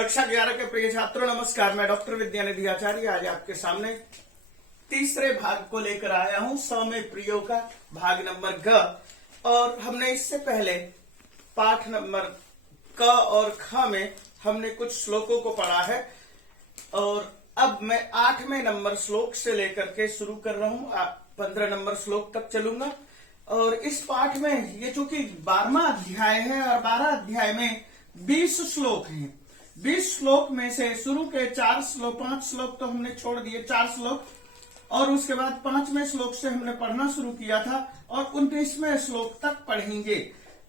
कक्षा 11 के प्रिय छात्रों नमस्कार। मैं डॉक्टर विद्यानिधि आचार्य आज आपके सामने तीसरे भाग को लेकर आया हूं, स में प्रियो का भाग नंबर ग। और हमने इससे पहले पाठ नंबर क और ख में हमने कुछ श्लोकों को पढ़ा है और अब मैं 8वें नंबर श्लोक से लेकर के शुरू कर रहा हूं। 15 नंबर श्लोक तक चलूंगा। और इस पाठ में ये चूंकि 12वां अध्याय है और 12 अध्याय में 20 श्लोक हैं। 20 श्लोक में से शुरू के 5 श्लोक तो हमने छोड़ दिए, 4 श्लोक, और उसके बाद 5वें श्लोक से हमने पढ़ना शुरू किया था और 19वें श्लोक तक पढ़ेंगे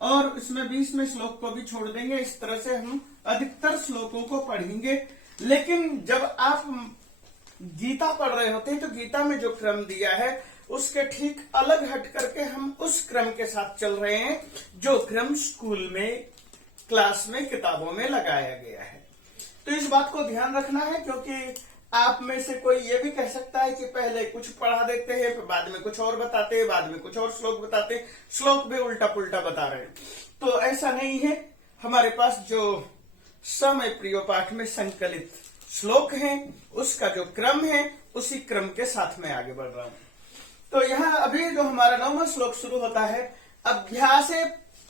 और इसमें 20वें श्लोक को भी छोड़ देंगे। इस तरह से हम अधिकतर श्लोकों को पढ़ेंगे। लेकिन जब आप गीता पढ़ रहे होते हैं तो गीता में जो क्रम दिया है उसके ठीक अलग हट करके हम उस क्रम के साथ चल रहे हैं जो क्रम स्कूल में, क्लास में, किताबों में लगाया गया है। तो इस बात को ध्यान रखना है क्योंकि आप में से कोई ये भी कह सकता है कि पहले कुछ पढ़ा देते हैं फिर बाद में कुछ और बताते हैं, बाद में कुछ और श्लोक बताते हैं, श्लोक भी उल्टा पुल्टा बता रहे हैं। तो ऐसा नहीं है। हमारे पास जो समय प्रियो पाठ में संकलित श्लोक हैं उसका जो क्रम है उसी क्रम के साथ में आगे बढ़ रहा हूं। तो यहाँ अभी जो हमारा 9वां श्लोक शुरू होता है, अभ्यासे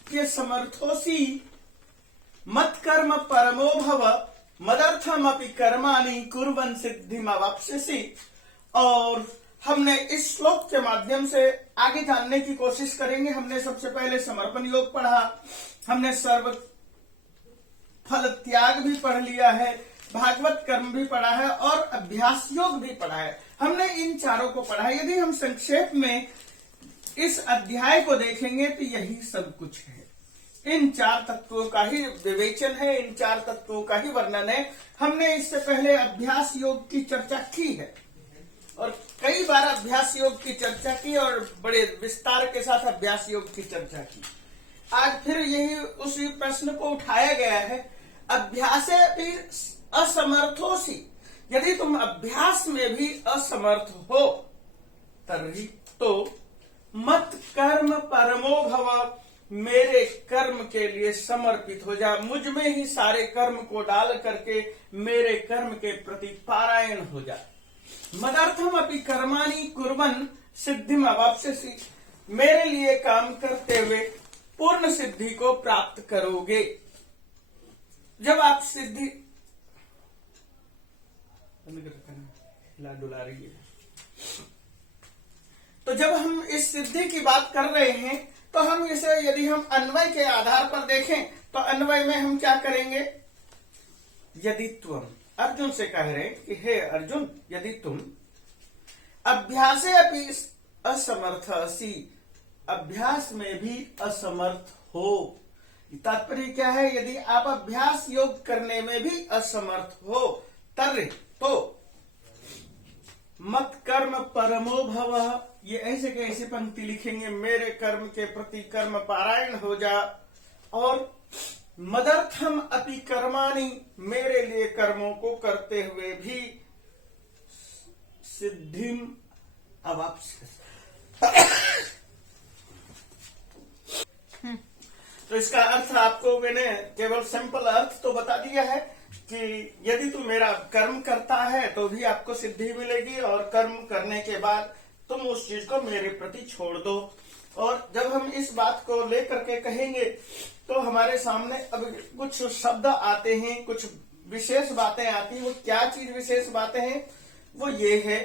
के समर्थोसी मत कर्म परमो भव मदर्थम अपि कर्माणि कुर्वन् सिद्धिमवाप्स्यसि। और हमने इस श्लोक के माध्यम से आगे जानने की कोशिश करेंगे। हमने सबसे पहले समर्पण योग पढ़ा, हमने सर्व फल त्याग भी पढ़ लिया है, भागवत कर्म भी पढ़ा है और अभ्यास योग भी पढ़ा है। हमने इन चारों को पढ़ा है। यदि हम संक्षेप में इस अध्याय को देखेंगे तो यही सब कुछ है। इन 4 तत्वों का ही विवेचन है, इन 4 तत्वों का ही वर्णन है। हमने इससे पहले अभ्यास योग की चर्चा की है और कई बार अभ्यास योग की चर्चा की और बड़े विस्तार के साथ अभ्यास योग की चर्चा की। आज फिर यही उसी प्रश्न को उठाया गया है। अभ्यासे भी असमर्थोसी, यदि तुम अभ्यास में भी असमर्थ हो तभी तो मत कर्म परमो भव, मेरे कर्म के लिए समर्पित हो जा, मुझ में ही सारे कर्म को डाल करके मेरे कर्म के प्रति पारायण हो जा। मदर्थम अपि कर्माणि कुर्वन् सिद्धिम अवाप्स्यसि, मेरे लिए काम करते हुए पूर्ण सिद्धि को प्राप्त करोगे। जब आप सिद्धि डुला रही है, तो जब हम इस सिद्धि की बात कर रहे हैं तो हम इसे यदि हम अन्वय के आधार पर देखें तो अन्वय में हम क्या करेंगे? यदि तुम, अर्जुन से कह रहे कि हे अर्जुन, यदि तुम अभ्यासे अपि असमर्थसि, अभ्यास में भी असमर्थ हो। तात्पर्य क्या है? यदि आप अभ्यास योग करने में भी असमर्थ हो तो मत कर्म परमो भव, ये ऐसे कैसे पंक्ति लिखेंगे? मेरे कर्म के प्रति कर्म पारायण हो जा। और मदर्थम अपि कर्माणि, मेरे लिए कर्मों को करते हुए भी सिद्धिम अवाप्स्यसि। तो इसका अर्थ आपको मैंने केवल सिंपल अर्थ तो बता दिया है कि यदि तू मेरा कर्म करता है तो भी आपको सिद्धि मिलेगी और कर्म करने के बाद तुम उस चीज को मेरे प्रति छोड़ दो। और जब हम इस बात को लेकर के कहेंगे तो हमारे सामने अब कुछ शब्द आते हैं, कुछ विशेष बातें आती हैं। वो क्या चीज विशेष बातें हैं? वो ये है,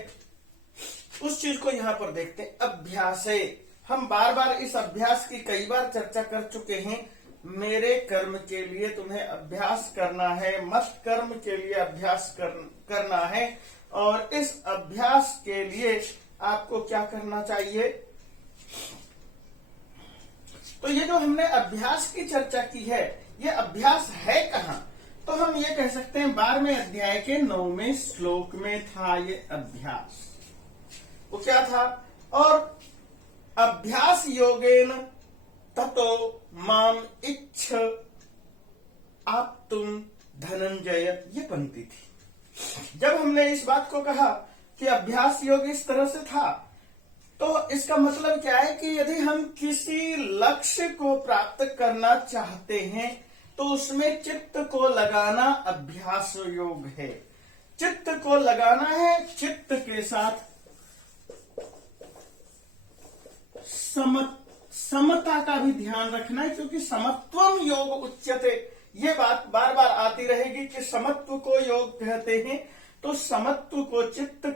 उस चीज को यहाँ पर देखते हैं। अभ्यास है, हम बार बार इस अभ्यास की कई बार चर्चा कर चुके हैं। मेरे कर्म के लिए तुम्हें अभ्यास करना है, मत कर्म के लिए अभ्यास करना है। और इस अभ्यास के लिए आपको क्या करना चाहिए? तो ये जो हमने अभ्यास की चर्चा की है, ये अभ्यास है कहाँ? तो हम ये कह सकते हैं 12वें अध्याय के 9वें श्लोक में था ये अभ्यास। वो क्या था? और अभ्यास योगेन ततो माम इच्छ आप तुम धनंजय, ये पंक्ति थी। जब हमने इस बात को कहा कि अभ्यास योग इस तरह से था तो इसका मतलब क्या है कि यदि हम किसी लक्ष्य को प्राप्त करना चाहते हैं तो उसमें चित्त को लगाना अभ्यास योग है। चित्त को लगाना है, चित्त के साथ समता का भी ध्यान रखना है, क्योंकि समत्वम योग उच्यते, ये बात बार बार आती रहेगी कि समत्व को योग कहते हैं। तो समत्व को चित्त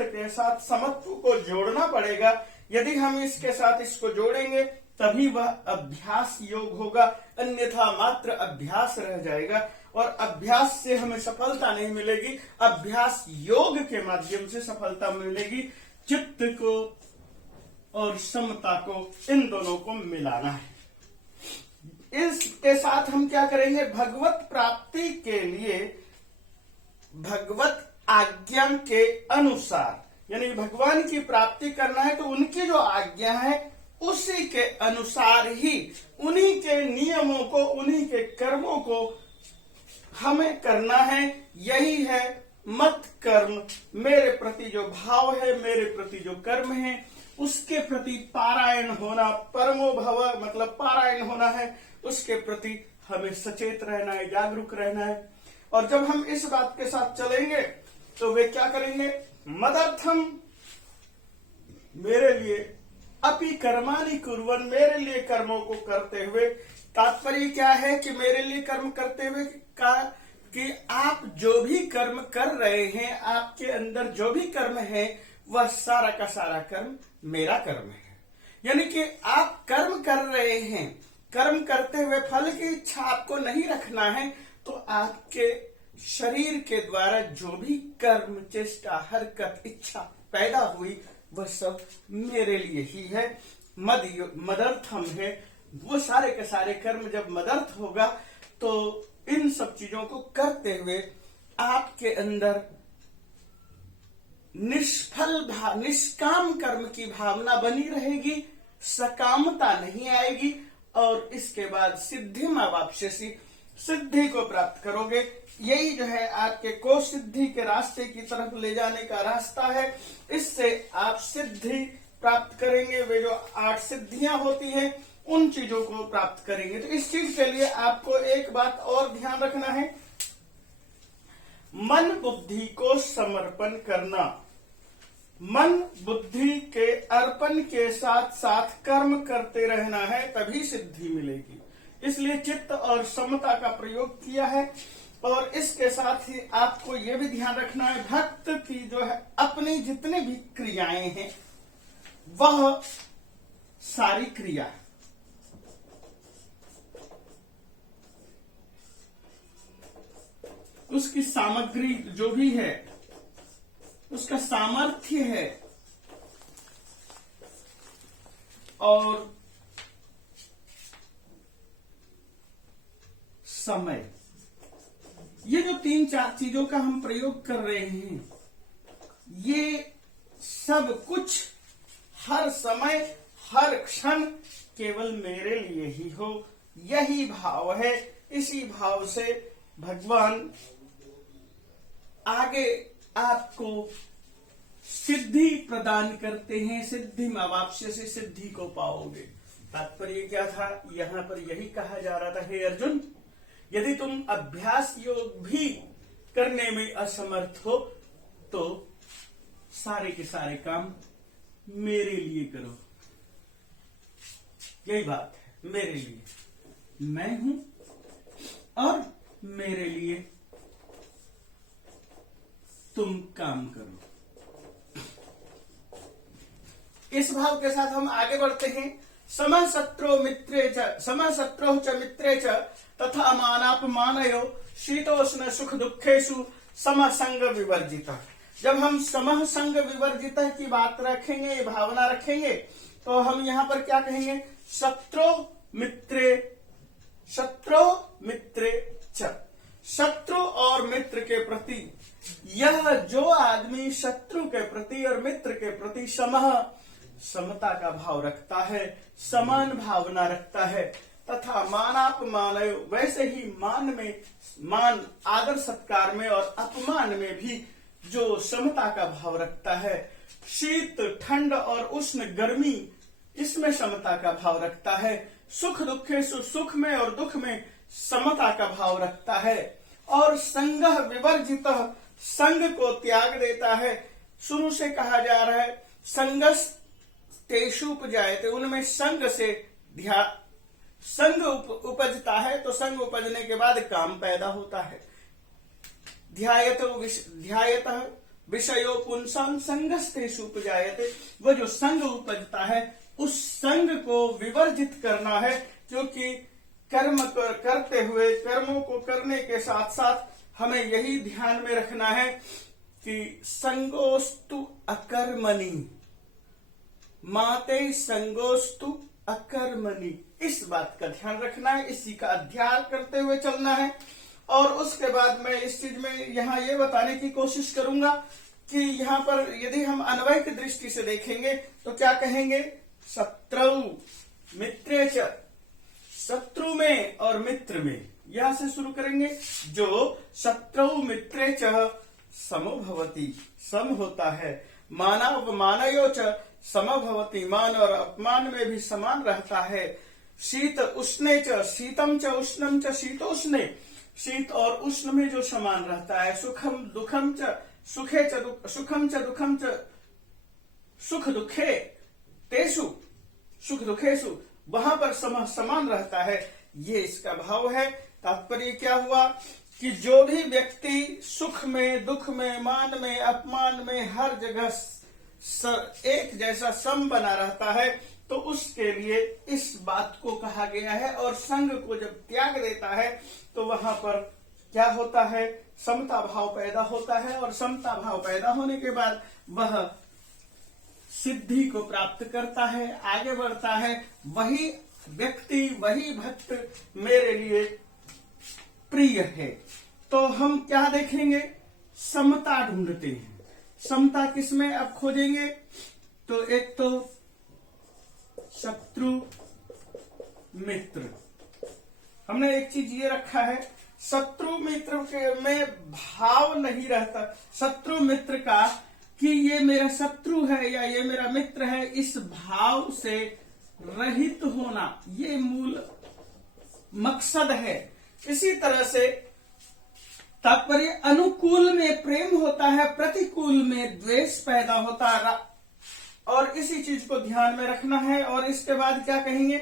के साथ समत्व को जोड़ना पड़ेगा। यदि हम इसके साथ इसको जोड़ेंगे तभी वह अभ्यास योग होगा, अन्यथा मात्र अभ्यास रह जाएगा और अभ्यास से हमें सफलता नहीं मिलेगी। अभ्यास योग के माध्यम से सफलता मिलेगी। चित्त को और समता को, इन दोनों को मिलाना है। इसके साथ हम क्या करेंगे, भगवत प्राप्ति के लिए भगवत आज्ञा के अनुसार, यानी भगवान की प्राप्ति करना है तो उनकी जो आज्ञा है उसी के अनुसार ही, उन्हीं के नियमों को, उन्हीं के कर्मों को हमें करना है। यही है मत कर्म, मेरे प्रति जो भाव है, मेरे प्रति जो कर्म है, उसके प्रति पारायण होना, परमो भव मतलब पारायण होना है, उसके प्रति हमें सचेत रहना है, जागरूक रहना है। और जब हम इस बात के साथ चलेंगे तो वे क्या करेंगे, मदर्थम, मेरे लिए, अपि कर्माणि कुर्वन्, मेरे लिए कर्मों को करते हुए। तात्पर्य क्या है कि मेरे लिए कर्म करते हुए कि आप जो भी कर्म कर रहे हैं, आपके अंदर जो भी कर्म है, वह सारा का सारा कर्म मेरा कर्म है। यानी कि आप कर्म कर रहे हैं, कर्म करते हुए फल की इच्छा आपको नहीं रखना है, तो आपके शरीर के द्वारा जो भी कर्म, चेष्टा, हरकत, इच्छा पैदा हुई, वह सब मेरे लिए ही है, मदर्थम है। वो सारे के सारे कर्म जब मदर्थ होगा तो इन सब चीजों को करते हुए आपके अंदर निष्काम कर्म की भावना बनी रहेगी, सकामता नहीं आएगी, और इसके बाद सिद्धिम अवाप्स्यसि, सिद्धि को प्राप्त करोगे। यही जो है आपके को सिद्धि के रास्ते की तरफ ले जाने का रास्ता है। इससे आप सिद्धि प्राप्त करेंगे। वे जो 8 सिद्धियां होती हैं, उन चीजों को प्राप्त करेंगे। तो इस चीज के लिए आपको एक बात और ध्यान रखना है, मन बुद्धि को समर्पण करना। मन बुद्धि के अर्पण के साथ साथ कर्म करते रहना है, तभी सिद्धि मिलेगी। इसलिए चित्त और समता का प्रयोग किया है। और इसके साथ ही आपको यह भी ध्यान रखना है, भक्त की जो है अपनी जितनी भी क्रियाएं हैं, वह सारी क्रिया उसकी सामग्री जो भी है, उसका सामर्थ्य है और समय, ये जो 3-4 चीजों का हम प्रयोग कर रहे हैं, ये सब कुछ हर समय, हर क्षण केवल मेरे लिए ही हो, यही भाव है। इसी भाव से भगवान आगे आपको सिद्धि प्रदान करते हैं। सिद्धि अवाप्स्य से सिद्धि को पाओगे। तात्पर्य क्या था, यहाँ पर यही कहा जा रहा था, हे अर्जुन, यदि तुम अभ्यास योग भी करने में असमर्थ हो तो सारे के सारे काम मेरे लिए करो। यही बात है, मेरे लिए, मैं हूं और मेरे लिए तुम काम करो। इस भाव के साथ हम आगे बढ़ते हैं। समः शत्रौ च मित्रे च तथा मानापमानयो शीतोष्ण सुख दुखेषु समः संग विवर्जितः। जब हम समः संग विवर्जितः की बात रखेंगे, ये भावना रखेंगे, तो हम यहाँ पर क्या कहेंगे, शत्रु मित्रे च। शत्रु और मित्र के प्रति, यह जो आदमी शत्रु के प्रति और मित्र के प्रति समता का भाव रखता है, समान भावना रखता है, तथा मानापमानयो, वैसे ही मान आदर सत्कार में और अपमान में भी जो समता का भाव रखता है, शीत ठंड और उष्ण गर्मी, इसमें समता का भाव रखता है, सुख दुखेषु, सुख में और दुख में समता का भाव रखता है। और संगः विवर्जितः, संग को त्याग देता है। शुरू से कहा जा रहा है संगस तेषु उपजायते, उनमें संग से संग उपजता है, तो संग उपजने के बाद काम पैदा होता है। ध्यायतः विषयो पुंसां संगस्तेषु उपजायते, वो जो संग उपजता है उस संग को विवर्जित करना है, क्योंकि कर्म करते हुए कर्मों को करने के साथ साथ हमें यही ध्यान में रखना है कि संगोस्तु अकर्मणि, माते संगोस्तु अकर्मणि, इस बात का ध्यान रखना है, इसी का अध्ययन करते हुए चलना है। और उसके बाद मैं इस चीज में यहाँ ये बताने की कोशिश करूंगा कि यहाँ पर यदि हम अन्वय की दृष्टि से देखेंगे तो क्या कहेंगे, शत्रु मित्रे च, शत्रु में और मित्र में, यहां से शुरू करेंगे। जो शत्रु मित्रे च समो भवति, सम होता है। मानावमानयो च समभवति, मान और अपमान में भी समान रहता है। शीत उष्णे च, शीतम च उष्णम च शीतोष्णे, शीत और उष्ण में जो समान रहता है। सुखम दुखम च सुखे च सुखम च दुखम च सुख दुखे तेषु, सुख दुखेषु, वहां पर समान रहता है। ये इसका भाव है। तात्पर्य क्या हुआ कि जो भी व्यक्ति सुख में, दुख में, मान में, अपमान में, हर जगह एक जैसा सम बना रहता है, तो उसके लिए इस बात को कहा गया है। और संग को जब त्याग देता है तो वहां पर क्या होता है, समता भाव पैदा होता है। और समता भाव पैदा होने के बाद वह सिद्धि को प्राप्त करता है, आगे बढ़ता है। वही व्यक्ति, वही भक्त मेरे लिए प्रिय है। तो हम क्या देखेंगे, समता ढूंढते हैं। समता किसमें अब खोजेंगे, तो एक तो शत्रु मित्र, हमने एक चीज ये रखा है, शत्रु मित्र के में भाव नहीं रहता शत्रु मित्र का कि ये मेरा शत्रु है या ये मेरा मित्र है, इस भाव से रहित होना ये मूल मकसद है। इसी तरह से तात्पर्य, अनुकूल में प्रेम होता है, प्रतिकूल में द्वेष पैदा होता है। और इसी चीज को ध्यान में रखना है। और इसके बाद क्या कहेंगे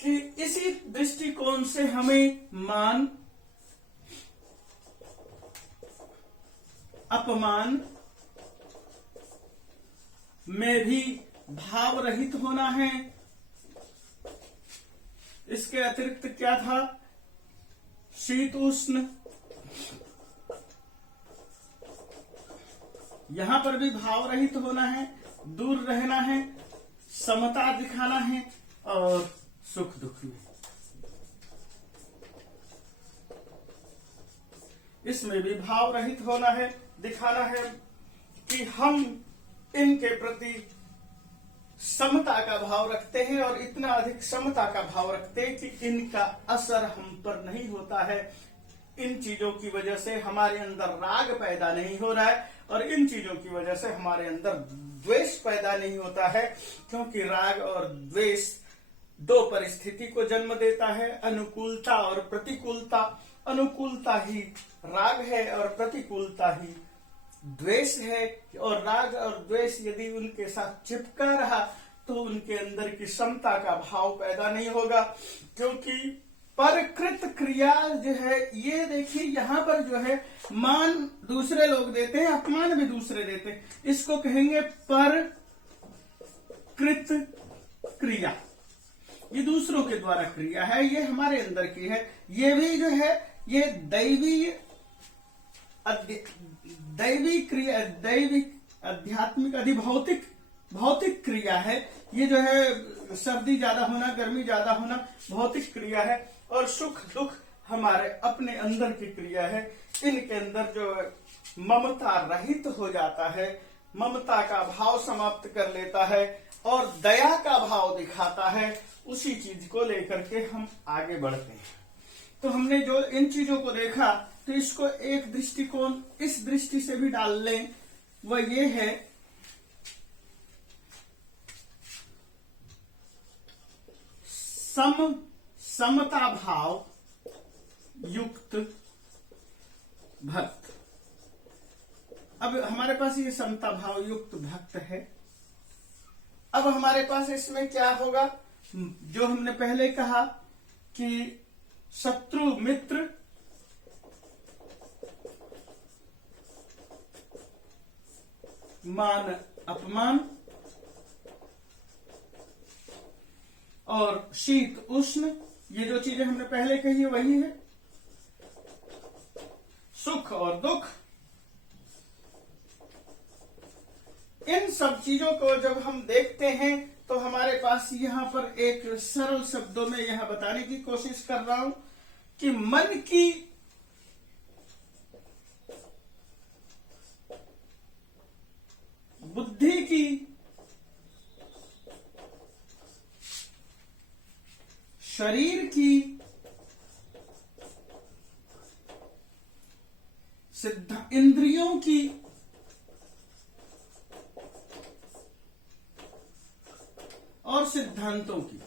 कि इसी दृष्टिकोण से हमें मान अपमान में भी भाव रहित होना है। इसके अतिरिक्त क्या था, शीतोष्ण, यहां पर भी भाव रहित होना है, दूर रहना है, समता दिखाना है। और सुख दुख में इसमें भी भाव रहित होना है, दिखाना है कि हम इनके प्रति समता का भाव रखते हैं और इतना अधिक समता का भाव रखते हैं कि इनका असर हम पर नहीं होता है। इन चीजों की वजह से हमारे अंदर राग पैदा नहीं हो रहा है और इन चीजों की वजह से हमारे अंदर द्वेष पैदा नहीं होता है, क्योंकि राग और द्वेष दो परिस्थिति को जन्म देता है, अनुकूलता और प्रतिकूलता। अनुकूलता ही राग है और प्रतिकूलता ही द्वेष है। और राग और द्वेष यदि उनके साथ चिपका रहा तो उनके अंदर की समता का भाव पैदा नहीं होगा, क्योंकि परकृत क्रिया जो है, ये देखिए यहाँ पर जो है मान दूसरे लोग देते हैं, अपमान भी दूसरे देते हैं, इसको कहेंगे परकृत क्रिया। ये दूसरों के द्वारा क्रिया है, ये हमारे अंदर की है। ये भी जो है ये दैवी क्रिया, दैविक आध्यात्मिक अधिभौतिक भौतिक क्रिया है। ये जो है सर्दी ज्यादा होना, गर्मी ज्यादा होना भौतिक क्रिया है। और सुख दुख हमारे अपने अंदर की क्रिया है। इनके अंदर जो ममता रहित हो जाता है, ममता का भाव समाप्त कर लेता है और दया का भाव दिखाता है, उसी चीज को लेकर के हम आगे बढ़ते हैं। तो हमने जो इन चीजों को देखा, तो इसको एक दृष्टिकोण इस दृष्टि से भी डाल लें, वह ये है समता भाव युक्त भक्त। अब हमारे पास ये समता भाव युक्त भक्त है। अब हमारे पास इसमें क्या होगा, जो हमने पहले कहा कि शत्रु मित्र मान अपमान और शीत उष्ण, ये जो चीजें हमने पहले कही है वही है। सुख और दुख, इन सब चीजों को जब हम देखते हैं तो हमारे पास यहां पर एक सरल शब्दों में यहां बताने की कोशिश कर रहा हूं कि मन की बुद्धि की शरीर की इंद्रियों की और सिद्धांतों की,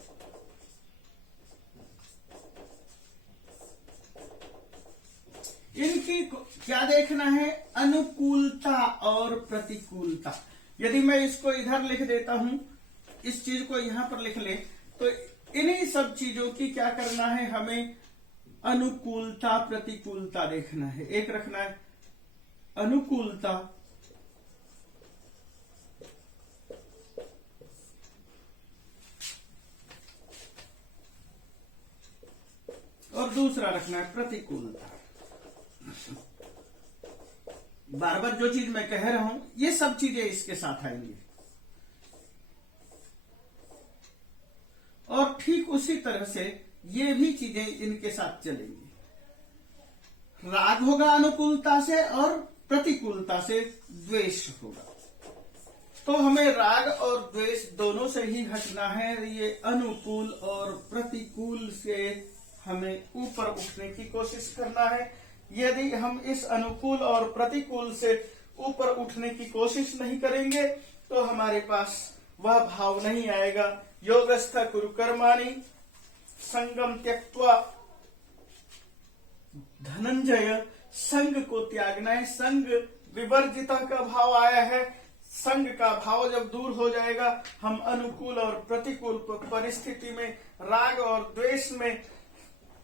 इनकी क्या देखना है, अनुकूलता और प्रतिकूलता। यदि मैं इसको इधर लिख देता हूं, इस चीज को यहां पर लिख ले, तो इन्हीं सब चीजों की क्या करना है, हमें अनुकूलता प्रतिकूलता देखना है। एक रखना है अनुकूलता और दूसरा रखना है प्रतिकूलता। बार बार जो चीज मैं कह रहा हूं ये सब चीजें इसके साथ आएंगी। और ठीक उसी तरह से ये भी चीजें इनके साथ चलेंगी। राग होगा अनुकूलता से और प्रतिकूलता से द्वेष होगा। तो हमें राग और द्वेष दोनों से ही हटना है। ये अनुकूल और प्रतिकूल से हमें ऊपर उठने की कोशिश करना है। यदि हम इस अनुकूल और प्रतिकूल से ऊपर उठने की कोशिश नहीं करेंगे तो हमारे पास वह भाव नहीं आएगा। योगस्थ कुरु कर्माणि संगम त्यक्त्वा, धनंजय संग को त्यागना है। संग विवर्जिता का भाव आया है। संग का भाव जब दूर हो जाएगा, हम अनुकूल और प्रतिकूल परिस्थिति में, राग और द्वेष में,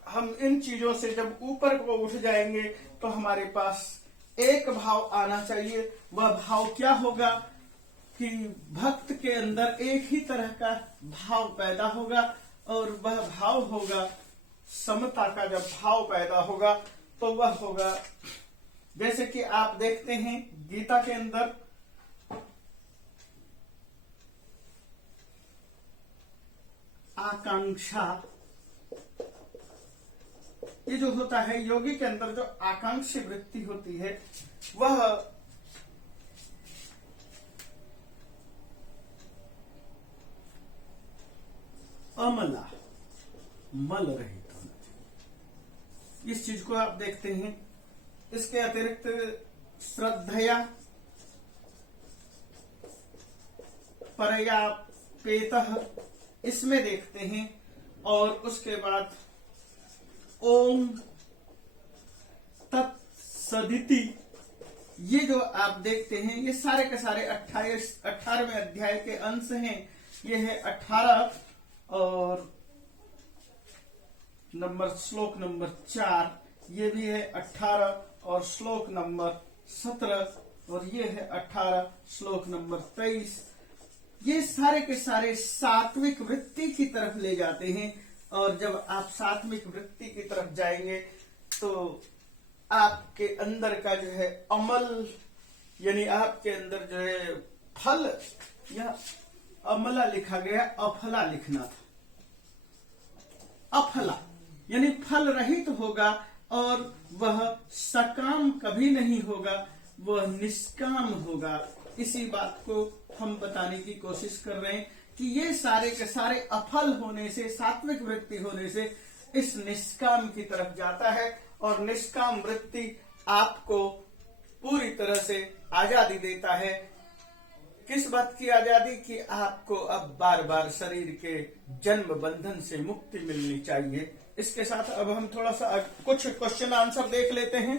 हम इन चीजों से जब ऊपर को उठ जाएंगे तो हमारे पास एक भाव आना चाहिए। वह भाव क्या होगा कि भक्त के अंदर एक ही तरह का भाव पैदा होगा और वह भाव होगा समता का। जब भाव पैदा होगा तो वह होगा, जैसे कि आप देखते हैं गीता के अंदर आकांक्षा, ये जो होता है योगी के अंदर जो आकांक्षी वृत्ति होती है वह अमला, मल रहित होना चाहिए। इस चीज को आप देखते हैं। इसके अतिरिक्त श्रद्धया परयापेतः, इसमें देखते हैं। और उसके बाद ओम तत्सदिति, ये जो आप देखते हैं ये सारे के सारे 18वें अध्याय के अंश हैं। ये है 18 और श्लोक नंबर 4, ये भी है 18 और श्लोक नंबर 17, और ये है 18 श्लोक नंबर 23। ये सारे के सारे सात्विक वृत्ति की तरफ ले जाते हैं। और जब आप सात्विक वृत्ति की तरफ जाएंगे तो आपके अंदर का जो है अमल, यानी आपके अंदर जो है फल, या अमला लिखा गया, अफला लिखना था। अफला यानी फल रहित होगा और वह सकाम कभी नहीं होगा, वह निष्काम होगा। इसी बात को हम बताने की कोशिश कर रहे हैं कि ये सारे के सारे अफल होने से, सात्विक वृत्ति होने से इस निष्काम की तरफ जाता है। और निष्काम वृत्ति आपको पूरी तरह से आजादी देता है किस बात की आजादी? कि आपको अब बार बार शरीर के जन्म बंधन से मुक्ति मिलनी चाहिए। इसके साथ अब हम थोड़ा सा कुछ क्वेश्चन आंसर देख लेते हैं।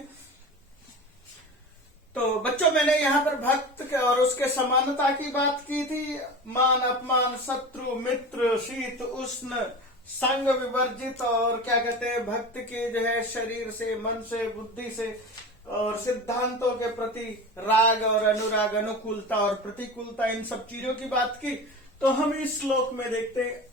तो बच्चों, मैंने यहाँ पर भक्त और उसके समानता की बात की थी। मान अपमान, शत्रु मित्र, शीत उष्ण, संग विवर्जित, और क्या कहते हैं, भक्त के जो है शरीर से, मन से, बुद्धि से और सिद्धांतों के प्रति राग और अनुराग, अनुकूलता और प्रतिकूलता, इन सब चीजों की बात की। तो हम इस श्लोक में देखते हैं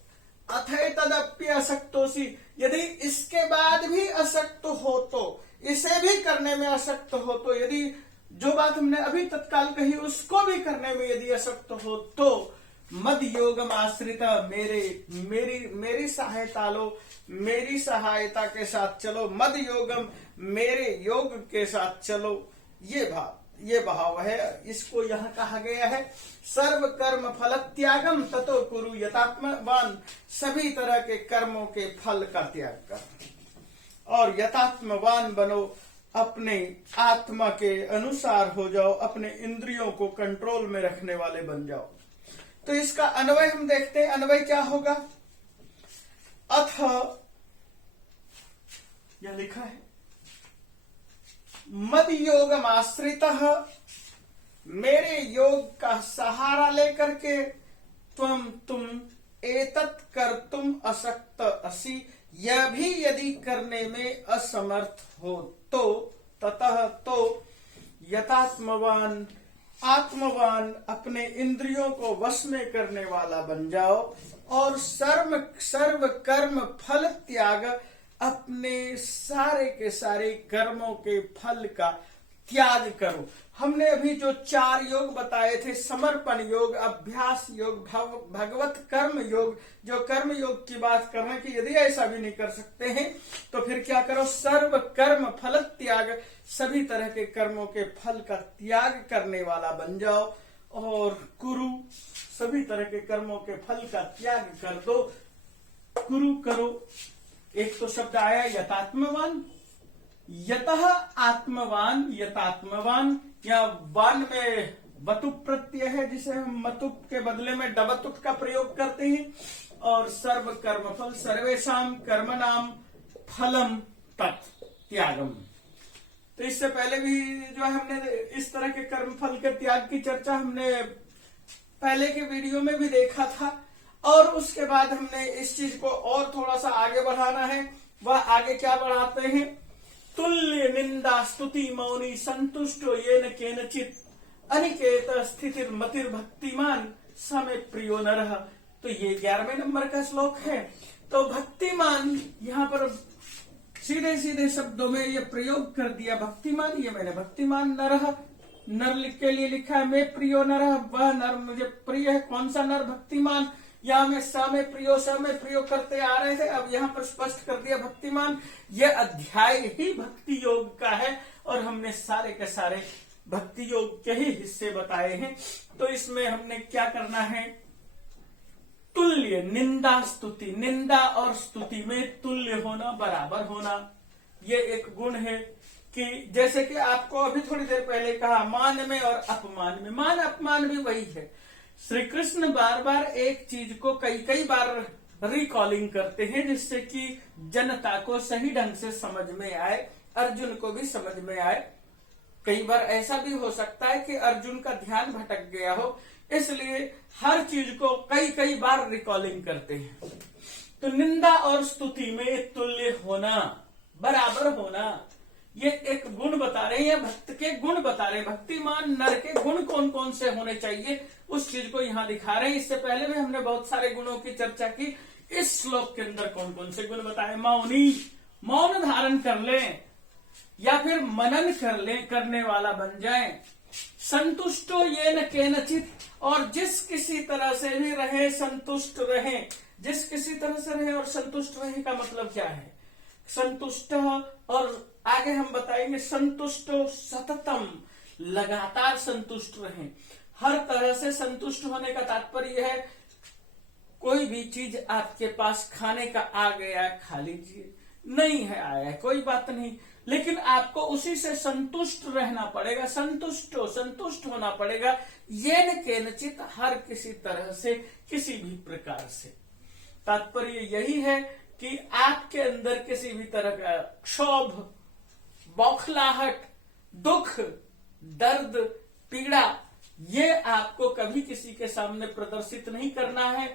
अथै तदप्य असक्तोसी, यदि इसके बाद भी असक्त हो तो, इसे भी करने में असक्त हो तो, यदि जो बात हमने अभी तत्काल कही उसको भी करने में यदि असक्त हो तो मद योगम आश्रित, मेरी सहायता लो, मेरी सहायता के साथ चलो, मद योगम, मेरे योग के साथ चलो। ये भाव है। इसको यहाँ कहा गया है सर्व कर्म फल त्यागम ततो कुरु यथात्मवान, सभी तरह के कर्मों के फल का त्याग कर और यथात्मवान बनो, अपने आत्मा के अनुसार हो जाओ, अपने इंद्रियों को कंट्रोल में रखने वाले बन जाओ। तो इसका अन्वय हम देखते हैं। अन्वय क्या होगा? अथ, यह लिखा है मद योगम आश्रितः, मेरे योग का सहारा लेकर के तुम एतत् कर्तुम असक्त असि, यह भी यदि करने में असमर्थ हो तो, ततः तो यथात्मवान, आत्मवान, अपने इंद्रियों को वश में करने वाला बन जाओ और सर्व कर्म फल त्याग, अपने सारे के सारे कर्मों के फल का त्याग करो। हमने अभी जो 4 योग बताए थे, समर्पण योग, अभ्यास योग, भगवत कर्म योग, जो कर्म योग की बात कर रहे हैं कि यदि ऐसा भी नहीं कर सकते हैं तो फिर क्या करो? सर्व कर्म फल त्याग, सभी तरह के कर्मों के फल का त्याग करने वाला बन जाओ और कुरु, सभी तरह के कर्मों के फल का त्याग कर दो, कुरु करो। एक तो शब्द आया यथात्मवान, यतः आत्मवान, यथात्मवान, या वान में वतुप प्रत्यय है जिसे हम मतुप के बदले में डबतुप का प्रयोग करते हैं, और सर्व कर्म फल, सर्वेशम कर्मणाम फलम तत् त्यागम। तो इससे पहले भी जो है हमने इस तरह के कर्म फल के त्याग की चर्चा हमने पहले के वीडियो में भी देखा था, और उसके बाद हमने इस चीज को और थोड़ा सा आगे बढ़ाना है। वह आगे क्या बढ़ाते हैं? तुल्य निंदा स्तुति मौनी संतुष्टो येन केनचित अनिकेत स्थितिर मतिर भक्तिमान समय प्रियो नरः। तो ये 11वें नंबर का श्लोक है। तो भक्तिमान, यहाँ पर सीधे सीधे शब्दों में ये प्रयोग कर दिया भक्तिमान। ये मैंने भक्तिमान नरः, नर लिख के लिए लिखा है, मैं प्रियो नरः, वह नर मुझे प्रिय है। कौन सा नर? भक्तिमान। यहाँ में स में प्रयोग करते आ रहे थे, अब यहाँ पर स्पष्ट कर दिया भक्तिमान। यह अध्याय ही भक्ति योग का है और हमने सारे के सारे भक्ति योग के ही हिस्से बताए हैं। तो इसमें हमने क्या करना है? तुल्य निंदा स्तुति, निंदा और स्तुति में तुल्य होना, बराबर होना, ये एक गुण है। कि जैसे कि आपको अभी थोड़ी देर पहले कहा, मान में और अपमान में, मान अपमान भी वही है। श्री कृष्ण बार बार एक चीज को कई बार रिकॉलिंग करते हैं जिससे कि जनता को सही ढंग से समझ में आए, अर्जुन को भी समझ में आए। कई बार ऐसा भी हो सकता है कि अर्जुन का ध्यान भटक गया हो, इसलिए हर चीज को कई बार रिकॉलिंग करते हैं। तो निंदा और स्तुति में तुल्य होना, बराबर होना, ये एक गुण बता रहे हैं, भक्त के गुण बता रहे हैं। भक्तिमान नर के गुण कौन कौन से होने चाहिए उस चीज को यहाँ दिखा रहे हैं। इससे पहले भी हमने बहुत सारे गुणों की चर्चा की। इस श्लोक के अंदर कौन कौन से गुण बताए? मौनी, मौन धारण कर ले या फिर मनन कर ले, करने वाला बन जाए। संतुष्टो ये न केनचित, और जिस किसी तरह से भी रहे संतुष्ट रहे। जिस किसी तरह से रहे और संतुष्ट रहे का मतलब क्या है? संतुष्ट, और आगे हम बताएंगे संतुष्टो सततम, लगातार संतुष्ट रहें। हर तरह से संतुष्ट होने का तात्पर्य है कोई भी चीज आपके पास खाने का आ गया, खा लीजिए, नहीं है आया है कोई बात नहीं, लेकिन आपको उसी से संतुष्ट रहना पड़ेगा, संतुष्ट होना पड़ेगा, येन केनचित, हर किसी तरह से, किसी भी प्रकार से। तात्पर्य यही है कि आपके अंदर किसी भी तरह का क्षोभ, बौखलाहट, दुख, दर्द, पीड़ा, ये आपको कभी किसी के सामने प्रदर्शित नहीं करना है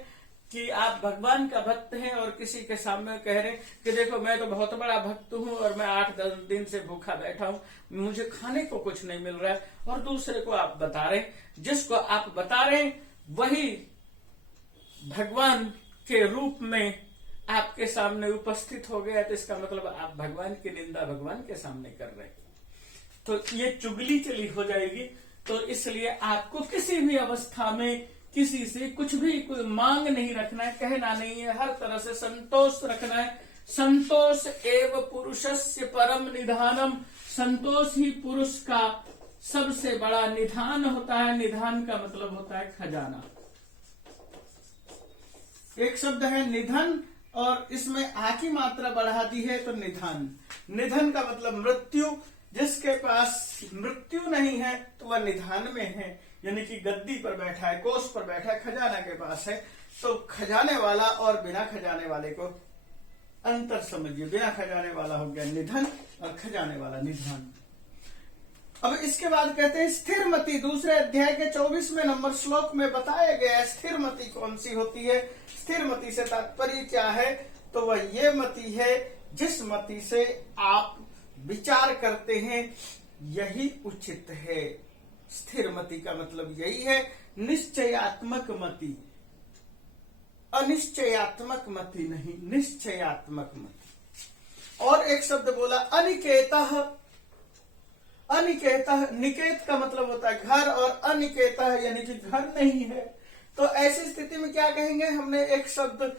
कि आप भगवान का भक्त हैं और किसी के सामने कह रहे कि देखो मैं तो बहुत बड़ा भक्त हूं और मैं 8-10 दिन से भूखा बैठा हूं, मुझे खाने को कुछ नहीं मिल रहा है, और दूसरे को आप बता रहे, जिसको आप बता रहे वही भगवान के रूप में आपके सामने उपस्थित हो गया, तो इसका मतलब आप भगवान की निंदा भगवान के सामने कर रहे हैं, तो ये चुगली चली हो जाएगी। तो इसलिए आपको किसी भी अवस्था में किसी से कुछ भी कोई मांग नहीं रखना है, कहना नहीं है, हर तरह से संतोष रखना है। संतोष एव पुरुषस्य परम निधानम, संतोष ही पुरुष का सबसे बड़ा निधान होता है। निधान का मतलब होता है खजाना। एक शब्द है निधन, और इसमें आ की मात्रा बढ़ा दी है तो निधान। निधन का मतलब मृत्यु, जिसके पास मृत्यु नहीं है तो वह निधान में है, यानी कि गद्दी पर बैठा है, कोष पर बैठा है, खजाना के पास है। तो खजाने वाला और बिना खजाने वाले को अंतर समझिए। बिना खजाने वाला हो गया निधन और खजाने वाला निधान। अब इसके बाद कहते हैं स्थिर मति। दूसरे अध्याय के 24वें नंबर श्लोक में बताया गया स्थिर मति कौन सी होती है। स्थिर मति से तात्पर्य क्या है, तो वह ये मति है जिस मति से आप विचार करते हैं यही उचित है। स्थिर मति का मतलब यही है, निश्चयात्मक मति, अनिश्चयात्मक मति नहीं, निश्चयात्मक मति। और एक शब्द बोला अनिकेतः। अनिकेतः, निकेत का मतलब होता है घर, और अनिकेतः यानी कि घर नहीं है। तो ऐसी स्थिति में क्या कहेंगे, हमने एक शब्द,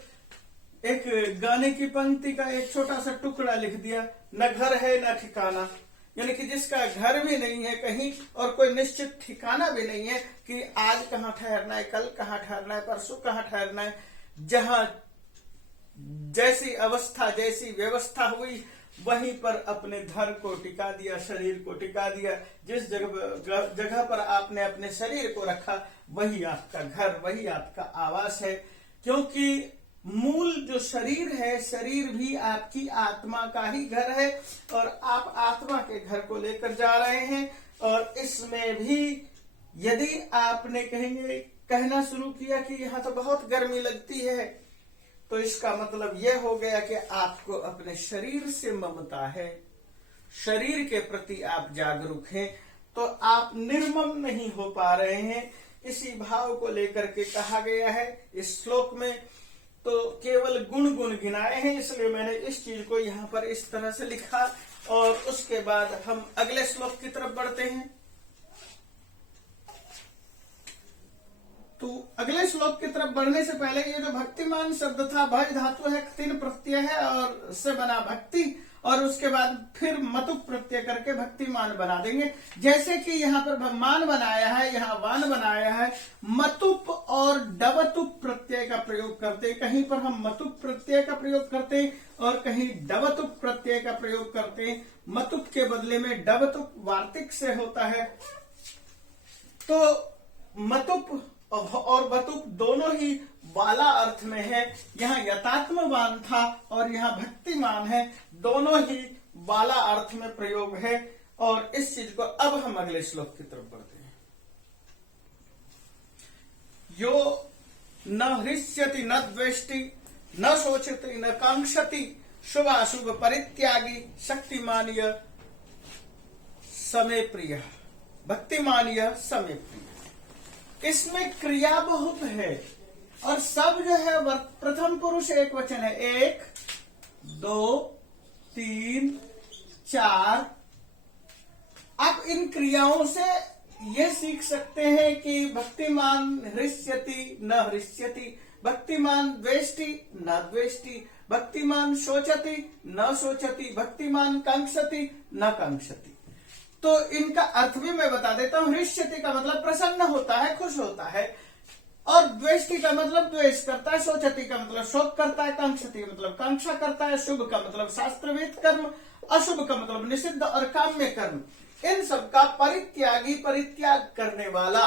एक गाने की पंक्ति का एक छोटा सा टुकड़ा लिख दिया, न घर है न ठिकाना, यानी कि जिसका घर भी नहीं है कहीं और कोई निश्चित ठिकाना भी नहीं है कि आज कहाँ ठहरना है, कल कहाँ ठहरना है, परसों कहाँ ठहरना है। जहां जैसी अवस्था, जैसी व्यवस्था हुई वहीं पर अपने धर को टिका दिया, शरीर को टिका दिया। जिस जगह पर आपने अपने शरीर को रखा वही आपका घर, वही आपका आवास है। क्योंकि मूल जो शरीर है, शरीर भी आपकी आत्मा का ही घर है, और आप आत्मा के घर को लेकर जा रहे हैं। और इसमें भी यदि आपने कहना शुरू किया कि यहाँ तो बहुत गर्मी लगती है, तो इसका मतलब यह हो गया कि आपको अपने शरीर से ममता है, शरीर के प्रति आप जागरूक हैं, तो आप निर्मम नहीं हो पा रहे हैं। इसी भाव को लेकर के कहा गया है इस श्लोक में। तो केवल गुण गिनाए हैं, इसलिए मैंने इस चीज को यहाँ पर इस तरह से लिखा। और उसके बाद हम अगले श्लोक की तरफ बढ़ते हैं। तो अगले श्लोक की तरफ बढ़ने से पहले ये जो भक्तिमान शब्द था, भज धातु है, तीन प्रत्यय है और से बना भक्ति, और उसके बाद फिर मतुप प्रत्यय करके भक्तिमान बना देंगे। जैसे कि यहाँ पर मान बनाया है, यहाँ वान बनाया है, मतुप और डवतुप प्रत्यय का प्रयोग करते, कहीं पर हम मतुप प्रत्यय का प्रयोग करते और कहीं डवतुप प्रत्यय का प्रयोग करते। मतुप के बदले में डवतुप वार्तिक से होता है। तो मतुप और बतुप दोनों ही वाला अर्थ में है। यहाँ यथात्मवान था और यहाँ भक्तिमान है, दोनों ही वाला अर्थ में प्रयोग है। और इस चीज को अब हम अगले श्लोक की तरफ बढ़ते हैं। यो न हृष्यति न द्वेष्टि न शोचति न कांक्षति शुभाशुभ परित्यागी शक्तिमानीय समय प्रिय, भक्तिमानीय समय प्रिय। इसमें क्रिया बहुत है और सब जो है प्रथम पुरुष एक वचन है। 1 2 3 4। आप इन क्रियाओं से ये सीख सकते हैं कि भक्तिमान हृष्यति न हृष्यति, भक्तिमान द्वेष्टि न द्वेष्टि, भक्तिमान शोचति न शोचति, भक्तिमान कांक्षति न कांक्षति। तो इनका अर्थ भी मैं बता देता हूं। हृष्यति का मतलब प्रसन्न होता है, खुश होता है, और द्वेष्टि का मतलब द्वेष करता है, शोचति का मतलब शोक करता है, कांक्षति मतलब कांक्षा करता है, शुभ का मतलब शास्त्रविद कर्म, अशुभ का मतलब निषिद्ध और काम्य कर्म, इन सब का परित्यागी, परित्याग करने वाला।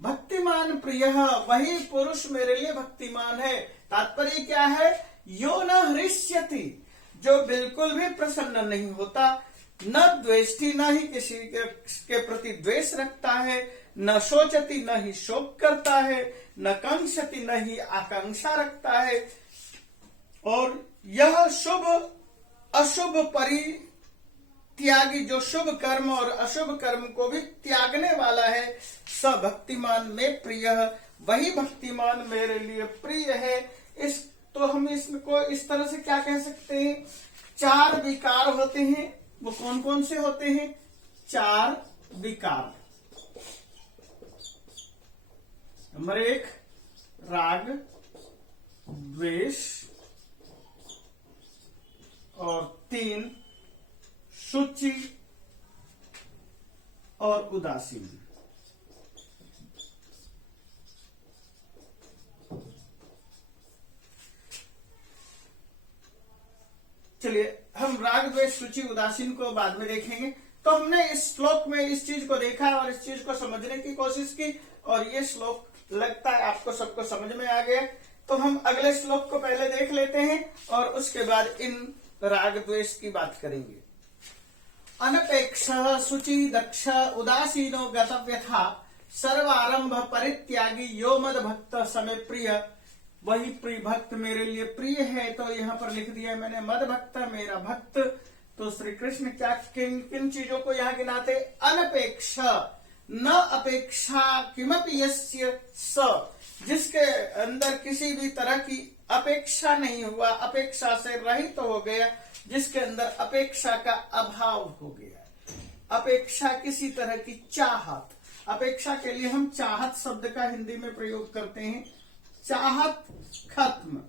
भक्तिमान प्रिय, वही पुरुष मेरे लिए भक्तिमान है। तात्पर्य क्या है? यो न हृष्यति, जो बिल्कुल भी प्रसन्न नहीं होता, न द्वेष्टि, न ही किसी के प्रति द्वेष रखता है, न शोचति, न ही शोक करता है, न कांक्षति, न ही आकांक्षा रखता है, और यह शुभ अशुभ परित्यागी, जो शुभ कर्म और अशुभ कर्म को भी त्यागने वाला है, स भक्तिमान में प्रिय, वही भक्तिमान मेरे लिए प्रिय है। इस तो हम इसको इस तरह से क्या कह सकते हैं? चार विकार होते हैं। वो कौन कौन से होते हैं? चार विकार। नंबर 1 राग, द्वेष, और 3 शुचि और उदासीन। चलिए हम राग, द्वेष, शुचि, उदासीन को बाद में देखेंगे। तो हमने इस श्लोक में इस चीज को देखा और इस चीज को समझने की कोशिश की, और ये श्लोक लगता है आपको सबको समझ में आ गया। तो हम अगले श्लोक को पहले देख लेते हैं और उसके बाद इन राग द्वेष की बात करेंगे। अनपेक्ष शुचि दक्ष उदासीनो गतव्यथा सर्वारंभ परित्यागी यो मद भक्त समय प्रिय, वही प्रिय भक्त मेरे लिए प्रिय है। तो यहाँ पर लिख दिया मैंने मद भक्त, मेरा भक्त। तो श्री कृष्ण क्या किन किन चीजों को यहाँ गिनाते? अनपेक्ष, न अपेक्षा किमपि यस्य स, जिसके अंदर किसी भी तरह की अपेक्षा नहीं हुआ, अपेक्षा से रहित हो गया, जिसके अंदर अपेक्षा का अभाव हो गया। अपेक्षा किसी तरह की चाहत, अपेक्षा के लिए हम चाहत शब्द का हिंदी में प्रयोग करते हैं। चाहत खत्म,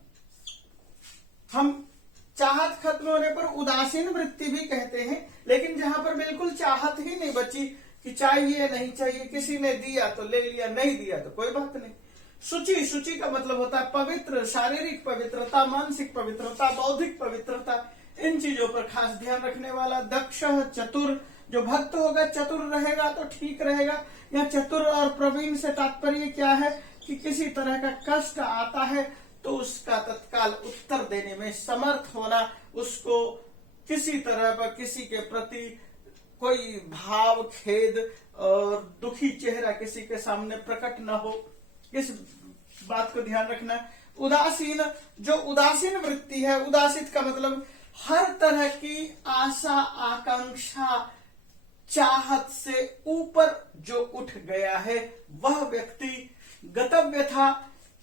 हम चाहत खत्म होने पर उदासीन वृत्ति भी कहते हैं, लेकिन जहां पर बिल्कुल चाहत ही नहीं बची कि चाहिए नहीं चाहिए, किसी ने दिया तो ले लिया, नहीं दिया तो कोई बात नहीं। शुचि, शुचि का मतलब होता है पवित्र, शारीरिक पवित्रता, मानसिक पवित्रता, बौद्धिक पवित्रता, इन चीजों पर खास ध्यान रखने वाला। दक्ष, चतुर, जो भक्त होगा चतुर रहेगा तो ठीक रहेगा। या चतुर और प्रवीण से तात्पर्य क्या है कि किसी तरह का कष्ट आता है तो उसका तत्काल उत्तर देने में समर्थ होना, उसको किसी तरह पर किसी के प्रति कोई भाव, खेद और दुखी चेहरा किसी के सामने प्रकट न हो, इस बात को ध्यान रखना। उदासीन, जो उदासीन वृत्ति है, उदासित का मतलब हर तरह की आशा, आकांक्षा, चाहत से ऊपर जो उठ गया है वह व्यक्ति। गतव्यथा,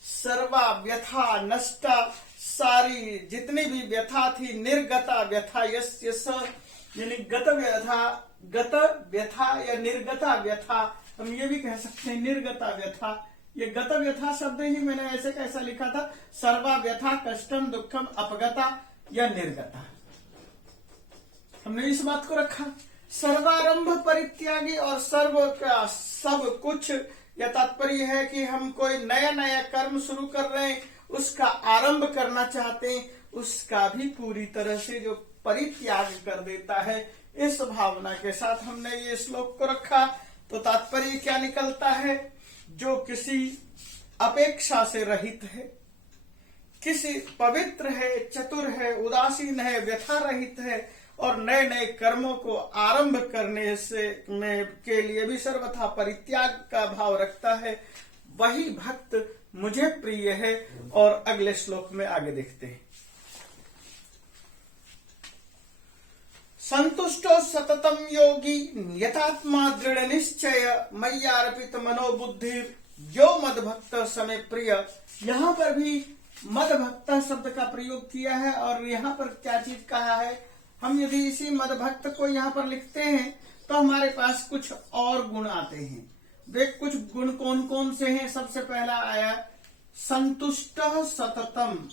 सर्वा व्यथा नष्टा, सारी जितनी भी व्यथा थी, निर्गता व्यथा यस्य स, यानी गत व्यथा या निर्गता व्यथा, हम ये भी कह सकते हैं निर्गता व्यथा। ये गत व्यथा शब्द ही मैंने ऐसे कैसा लिखा था, सर्वा व्यथा कष्टम दुखम अपगता या निर्गता, हमने इस बात को रखा। सर्वारंभ परित्यागी, और सर्व का सब कुछ, या तात्पर्य है कि हम कोई नया नया कर्म शुरू कर रहे हैं, उसका आरंभ करना चाहते हैं, उसका भी पूरी तरह से जो परित्याग कर देता है, इस भावना के साथ हमने ये श्लोक को रखा। तो तात्पर्य क्या निकलता है? जो किसी अपेक्षा से रहित है, किसी पवित्र है, चतुर है, उदासीन है, व्यथा रहित है, और नए नए कर्मों को आरंभ करने से के लिए भी सर्वथा परित्याग का भाव रखता है, वही भक्त मुझे प्रिय है। और अगले श्लोक में आगे देखते हैं। संतुष्टो सततम योगी यथात्मा दृढ़ निश्चय मय्यार्पित मनोबुद्धि यो मद भक्त समय प्रिय। यहाँ पर भी मद भक्त शब्द का प्रयोग किया है, और यहाँ पर क्या चीज कहा है? हम यदि इसी मद भक्त को यहाँ पर लिखते हैं तो हमारे पास कुछ और गुण आते हैं। वे कुछ गुण कौन कौन से हैं? सबसे पहला आया संतुष्ट सततम।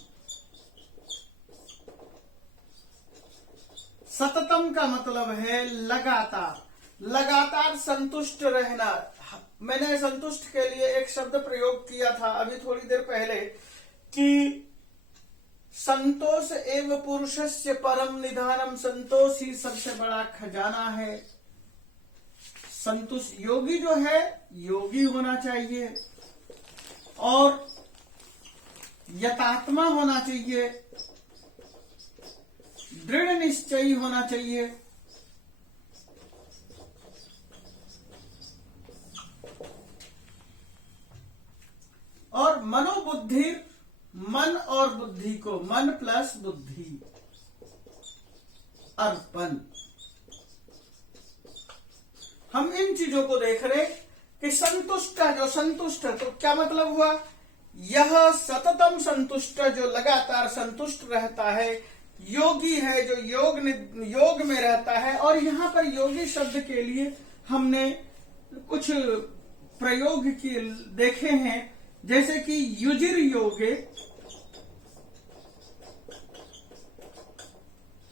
सततम का मतलब है लगातार, लगातार संतुष्ट रहना। मैंने संतुष्ट के लिए एक शब्द प्रयोग किया था अभी थोड़ी देर पहले कि संतोष एवं पुरुषस्य परम निधानम, संतोष ही सबसे बड़ा खजाना है। संतुष्ट योगी जो है योगी होना चाहिए और यथात्मा होना चाहिए, दृढ़ निश्चयी होना चाहिए। और मनोबुद्धि, मन और बुद्धि को, मन प्लस बुद्धि, अर्पण। हम इन चीजों को देख रहे कि संतुष्ट है, जो संतुष्ट है, तो क्या मतलब हुआ, यह सततम संतुष्ट, जो लगातार संतुष्ट रहता है, योगी है, जो योग में रहता है। और यहां पर योगी शब्द के लिए हमने कुछ प्रयोग देखे हैं, जैसे कि युजिर योगे,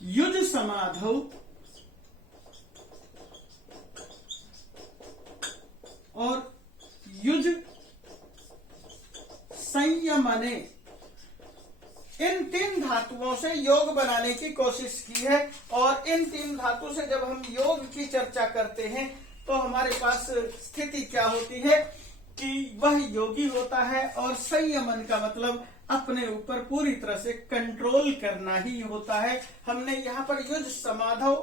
युज समाधौ, और युज संयमने। इन 3 धातुओं से योग बनाने की कोशिश की है। और इन 3 धातु से जब हम योग की चर्चा करते हैं तो हमारे पास स्थिति क्या होती है कि वह योगी होता है। और संयमन का मतलब अपने ऊपर पूरी तरह से कंट्रोल करना ही होता है। हमने यहाँ पर युज समाधौ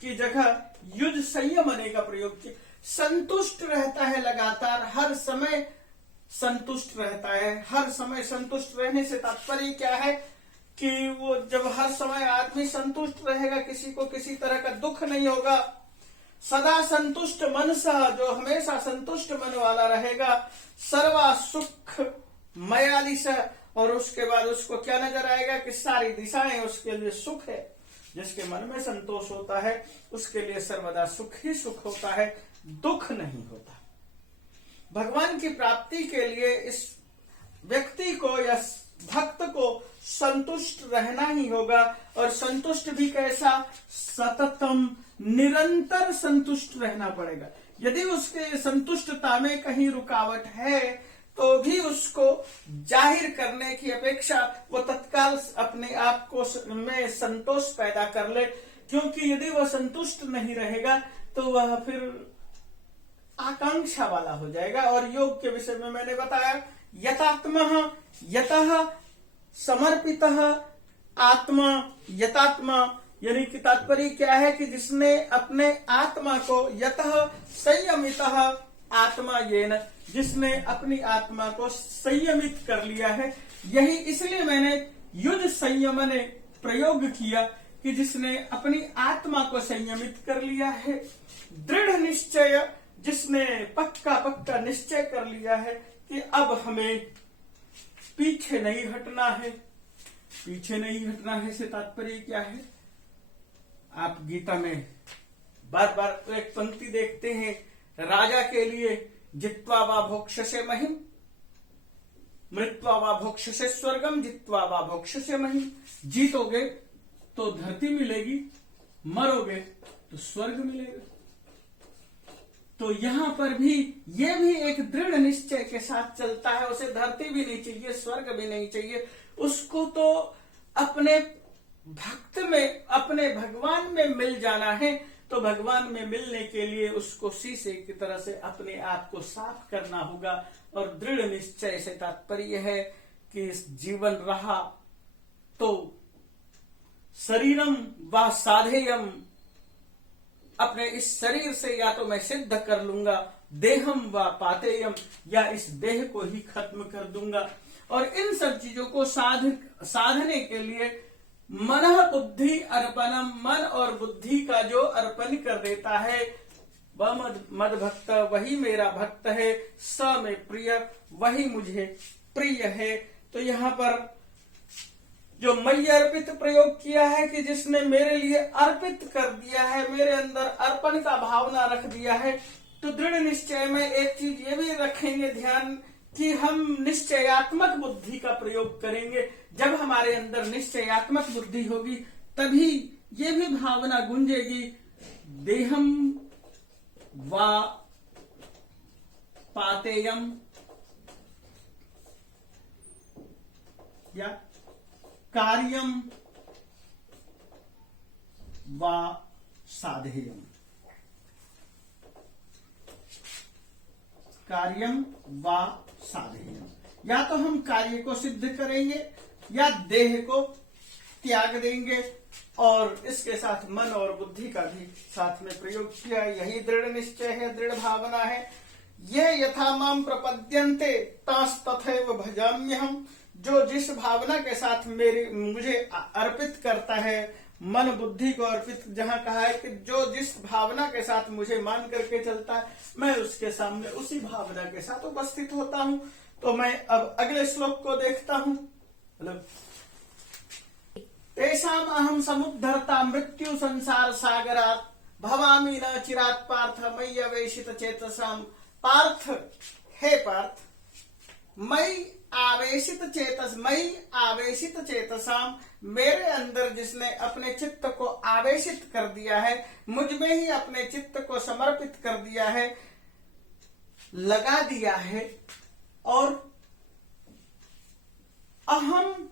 की जगह युज संयमने का प्रयोग किया। संतुष्ट रहता है, लगातार हर समय संतुष्ट रहता है। हर समय संतुष्ट रहने से तात्पर्य क्या है कि वो जब हर समय आदमी संतुष्ट रहेगा, किसी को किसी तरह का दुख नहीं होगा। सदा संतुष्ट मनसः, जो हमेशा संतुष्ट मन वाला रहेगा। सर्वा सुख मयालिस, और उसके बाद उसको क्या नजर आएगा कि सारी दिशाएं उसके लिए सुख है। जिसके मन में संतोष होता है उसके लिए सर्वदा सुख ही सुख होता है, दुख नहीं होता। भगवान की प्राप्ति के लिए इस व्यक्ति को या भक्त को संतुष्ट रहना ही होगा। और संतुष्ट भी कैसा, सततम, निरंतर संतुष्ट रहना पड़ेगा। यदि उसके संतुष्टता में कहीं रुकावट है तो भी उसको जाहिर करने की अपेक्षा वो तत्काल अपने आप को में संतोष पैदा कर ले, क्योंकि यदि वह संतुष्ट नहीं रहेगा तो वह फिर आकांक्षा वाला हो जाएगा। और योग के विषय में मैंने बताया, यतात्मा, यतः समर्पितः, आत्मा, यतात्मा, यानी कि तात्पर्य क्या है कि जिसने अपने आत्मा को, यतः संयमितः आत्मा येन, जिसने अपनी आत्मा को संयमित कर लिया है। यही इसलिए मैंने युज संयमने प्रयोग किया कि जिसने अपनी आत्मा को संयमित कर लिया है। दृढ़ निश्चय, जिसने पक्का निश्चय कर लिया है कि अब हमें पीछे नहीं हटना है। पीछे नहीं हटना है से तात्पर्य क्या है, आप गीता में बार बार एक पंक्ति देखते हैं, राजा के लिए जित्वा वा भोक्ष्यसे महिम, मृत्वा वा भोक्ष्यसे स्वर्गम, जित्वा वा भोक्ष्यसे महिम। जीतोगे तो धरती मिलेगी, मरोगे तो स्वर्ग मिलेगा। तो यहां पर भी ये भी एक दृढ़ निश्चय के साथ चलता है। उसे धरती भी नहीं चाहिए, स्वर्ग भी नहीं चाहिए, उसको तो अपने भक्त में, अपने भगवान में मिल जाना है। तो भगवान में मिलने के लिए उसको शीशे की तरह से अपने आप को साफ करना होगा। और दृढ़ निश्चय से तात्पर्य है कि इस जीवन रहा तो शरीरम व साधेयम, अपने इस शरीर से या तो मैं सिद्ध कर लूंगा, देहम व पातेयम, या इस देह को ही खत्म कर दूंगा। और इन सब चीजों को साधने के लिए मन बुद्धि अर्पणम, मन और बुद्धि का जो अर्पण कर देता है वह मद भक्त, वही मेरा भक्त है। स में प्रिय, वही मुझे प्रिय है। तो यहाँ पर जो मय्य अर्पित प्रयोग किया है कि जिसने मेरे लिए अर्पित कर दिया है, मेरे अंदर अर्पण का भावना रख दिया है। तो दृढ़ निश्चय में एक चीज ये भी रखेंगे ध्यान कि हम निश्चयात्मक बुद्धि का प्रयोग करेंगे। जब हमारे अंदर निश्चयात्मक बुद्धि होगी तभी ये भी भावना गूंजेगी, देहम वा पातेयम, या कार्यम वा साधेयम, कार्यम वा साधेयम। या तो हम कार्य को सिद्ध करेंगे या देह को त्याग देंगे, और इसके साथ मन और बुद्धि का भी साथ में प्रयोग किया। यही दृढ़ निश्चय है, दृढ़ भावना है। ये यथा माम प्रपद्यन्ते तास तथैव भजाम्यहम्। जो जिस भावना के साथ मुझे अर्पित करता है, मन बुद्धि को अर्पित, जहां कहा है कि जो जिस भावना के साथ मुझे मान करके चलता है, मैं उसके सामने उसी भावना के साथ उपस्थित होता हूं। तो मैं अब अगले श्लोक को देखता हूं। तेषाम अहम समुद्धरता मृत्यु संसार सागरात भवामि न चिरात पार्थ मयि आवेशित चेतसाम। पार्थ, हे पार्थ, मयि आवेशित चेतसाम, मेरे अंदर जिसने अपने चित्त को आवेशित कर दिया है, मुझ में ही अपने चित्त को समर्पित कर दिया है, लगा दिया है, और अहम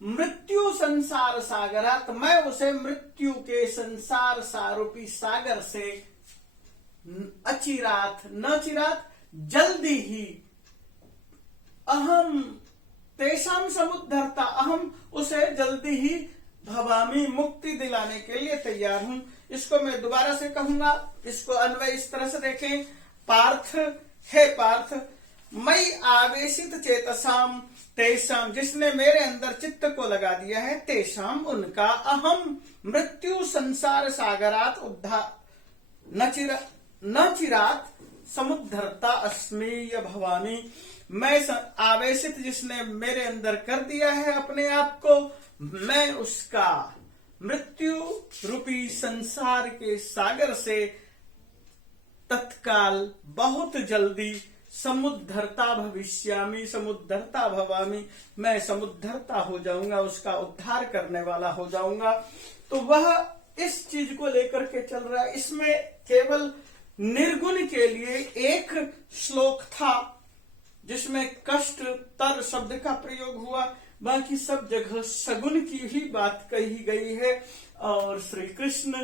मृत्यु संसार सागरात, मैं उसे मृत्यु के संसार सारूपी सागर से अचिरात, न चिरात, जल्दी ही, अहम तेषाम समुद्धरता, अहम उसे जल्दी ही भवामी, मुक्ति दिलाने के लिए तैयार हूं। इसको मैं दोबारा से कहूंगा, इसको अन्वय इस तरह से देखें। पार्थ, हे पार्थ, मयि आवेशित चेतसाम, तेषाम, जिसने मेरे अंदर चित्त को लगा दिया है, तेषाम, उनका, अहम मृत्यु संसार सागरात उद्धार न चिरात समुद्धरता अस्मि भवामी, मैं आवेशित जिसने मेरे अंदर कर दिया है अपने आप को, मैं उसका मृत्यु रूपी संसार के सागर से तत्काल बहुत जल्दी समुद्धरता भविष्यामि, समुद्धरता भवामि, मैं समुद्धरता हो जाऊंगा, उसका उद्धार करने वाला हो जाऊंगा। तो वह इस चीज को लेकर के चल रहा है। इसमें केवल निर्गुण के लिए एक श्लोक था जिसमें कष्ट तर शब्द का प्रयोग हुआ, बाकी सब जगह सगुण की ही बात कही गई है। और श्री कृष्ण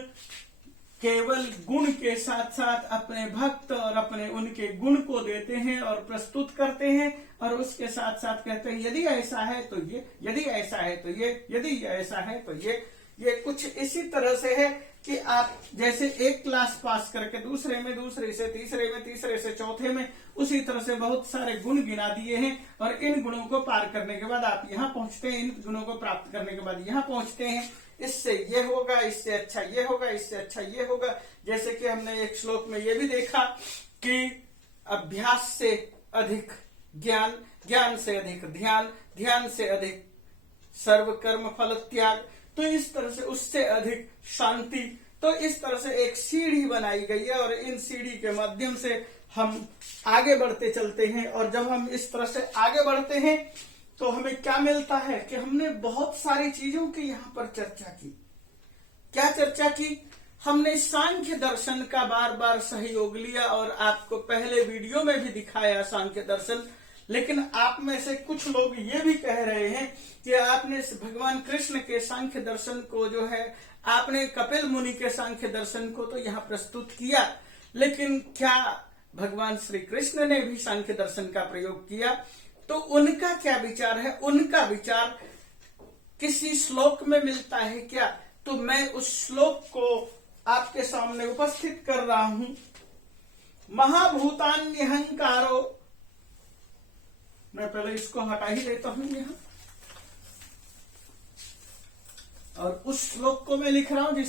केवल गुण के साथ साथ अपने भक्त और अपने उनके गुण को देते हैं और प्रस्तुत करते हैं, और उसके साथ साथ कहते हैं यदि ऐसा है तो ये, यदि ऐसा है तो ये, यदि ऐसा है तो ये कुछ इसी तरह से है कि आप जैसे एक क्लास पास करके दूसरे में, दूसरे से तीसरे में, तीसरे से चौथे में, उसी तरह से बहुत सारे गुण गिना दिए हैं, और इन गुणों को पार करने के बाद आप यहाँ पहुंचते हैं, इन गुणों को प्राप्त करने के बाद यहाँ पहुंचते हैं। इससे ये होगा, इससे अच्छा ये होगा, इससे अच्छा ये होगा। जैसे कि हमने एक श्लोक में ये भी देखा कि अभ्यास से अधिक ज्ञान, ज्ञान से अधिक ध्यान, ध्यान से अधिक सर्व कर्म फल त्याग, तो इस तरह से उससे अधिक शांति। तो इस तरह से एक सीढ़ी बनाई गई है, और इन सीढ़ी के माध्यम से हम आगे बढ़ते चलते हैं। और जब हम इस तरह से आगे बढ़ते हैं तो हमें क्या मिलता है कि हमने बहुत सारी चीजों की यहाँ पर चर्चा की। क्या चर्चा की? हमने सांख्य दर्शन का बार बार सहयोग लिया, और आपको पहले वीडियो में भी दिखाया सांख्य दर्शन। लेकिन आप में से कुछ लोग ये भी कह रहे हैं कि आपने भगवान कृष्ण के सांख्य दर्शन को जो है, आपने कपिल मुनि के सांख्य दर्शन को तो यहाँ प्रस्तुत किया, लेकिन क्या भगवान श्री कृष्ण ने भी सांख्य दर्शन का प्रयोग किया? तो उनका क्या विचार है? उनका विचार किसी श्लोक में मिलता है क्या? तो मैं उस श्लोक को आपके सामने उपस्थित कर रहा हूं। महाभूतान्यहंकारो, मैं पहले इसको हटा ही देता हूं यहां, और उस श्लोक को मैं लिख रहा हूं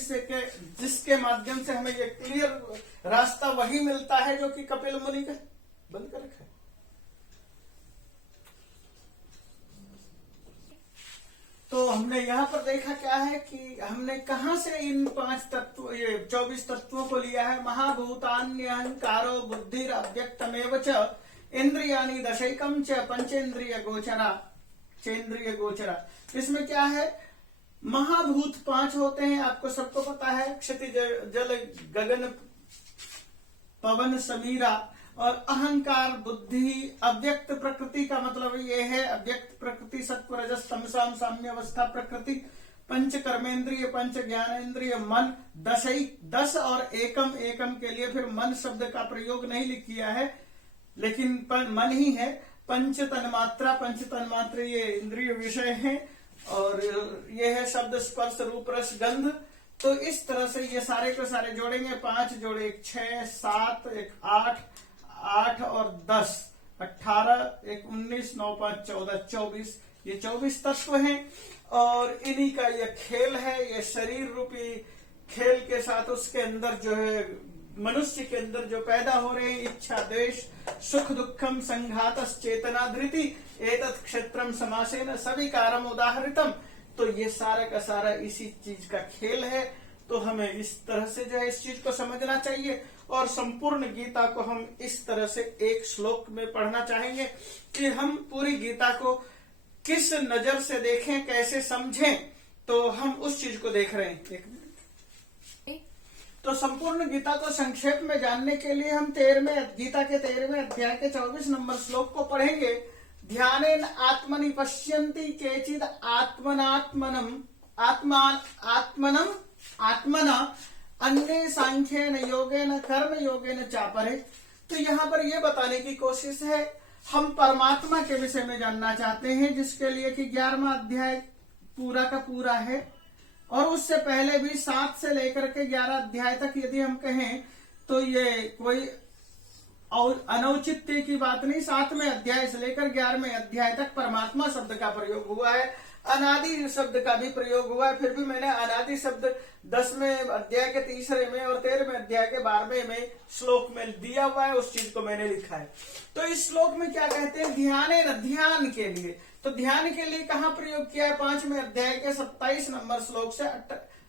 जिसके माध्यम से हमें ये क्लियर रास्ता वही मिलता है जो कि कपिल मुनि का बंद कर रखा है। तो हमने यहाँ पर देखा क्या है कि हमने कहां से इन 5 तत्व, ये 24 तत्वों को लिया है। महाभूतान्यहंकारो बुद्धिर अव्यक्तमेव च इंद्रियाणि दशैकम च पंचेन्द्रिय गोचरा चेन्द्रिय गोचरा। इसमें क्या है? महाभूत 5 होते हैं, आपको सबको पता है, क्षितिज जल गगन पवन समीरा, और अहंकार, बुद्धि, अव्यक्त प्रकृति का मतलब ये है अव्यक्त प्रकृति, सत्व रजस तमसाम साम्य अवस्था प्रकृति, पंच कर्मेंद्रिय, पंच ज्ञानेन्द्रिय, मन, 10 और एकम, एकम के लिए फिर मन शब्द का प्रयोग नहीं किया है लेकिन मन ही है। पंच तन्मात्रा, पंच तन्मात्र ये इंद्रिय विषय है और ये है शब्द, स्पर्श, रूप, रस, गंध। तो इस तरह से ये सारे के सारे जोड़ेंगे, 5 जोड़े 1 6, 7 1 8, 8 और 10 18, 1 19, 9 5 14, 24, ये 24 तत्व हैं और इन्हीं का ये खेल है। ये शरीर रूपी खेल के साथ उसके अंदर जो है मनुष्य के अंदर जो पैदा हो रहे हैं इच्छा, द्वेष, सुख, दुखम, संघात, चेतना, धृति, एतत् क्षेत्रम समासेन सविकारम उदाहरितम। तो ये सारा का सारा इसी चीज का खेल है। तो हमें इस तरह से जो है इस चीज को समझना चाहिए और संपूर्ण गीता को हम इस तरह से एक श्लोक में पढ़ना चाहेंगे कि हम पूरी गीता को किस नजर से देखें, कैसे समझें। तो हम उस चीज को देख रहे हैं। एक मिनट। तो संपूर्ण गीता को संक्षेप में जानने के लिए हम गीता के 13वें अध्याय के 24 नंबर श्लोक को पढ़ेंगे। ध्यानेन आत्मनि पश्यन्ति केचिद आत्मनात्मनम आत्मना अन्य सांख्येन योगेन कर्म योगेन चापरे। तो यहाँ पर यह बताने की कोशिश है हम परमात्मा के विषय में जानना चाहते हैं, जिसके लिए कि 11वां अध्याय पूरा का पूरा है और उससे पहले भी 7 से लेकर के 11 अध्याय तक यदि हम कहें तो ये कोई अनौचित्य की बात नहीं। 7वें अध्याय से लेकर 11वें अध्याय तक परमात्मा शब्द का प्रयोग हुआ है, अनादि शब्द का भी प्रयोग हुआ है। फिर भी मैंने अनादि शब्द 10वें अध्याय के 3रे में और 13वें अध्याय के 12वें में श्लोक में दिया हुआ है, उस चीज को मैंने लिखा है। तो इस श्लोक में क्या कहते हैं, ध्यान के लिए। तो ध्यान के लिए कहाँ प्रयोग किया है, 5वें अध्याय के 27 नंबर श्लोक से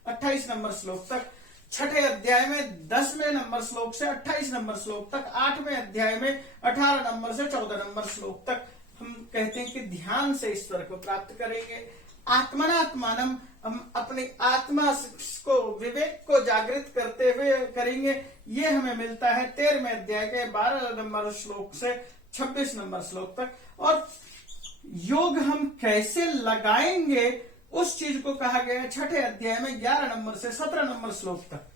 28 नंबर श्लोक तक, 6ठे अध्याय में 10वें नंबर श्लोक से 28 नंबर श्लोक तक, 8वें अध्याय में 18 नंबर से 14 नंबर श्लोक तक हम कहते हैं कि ध्यान से ईश्वर को प्राप्त करेंगे। आत्मनात्मानम, हम अपनी आत्मा को, विवेक को जागृत करते हुए करेंगे। ये हमें मिलता है 13वें अध्याय के 12 नंबर श्लोक से 26 नंबर श्लोक तक। और योग हम कैसे लगाएंगे उस चीज को कहा गया है 6ठे अध्याय में 11 नंबर से 17 नंबर श्लोक तक।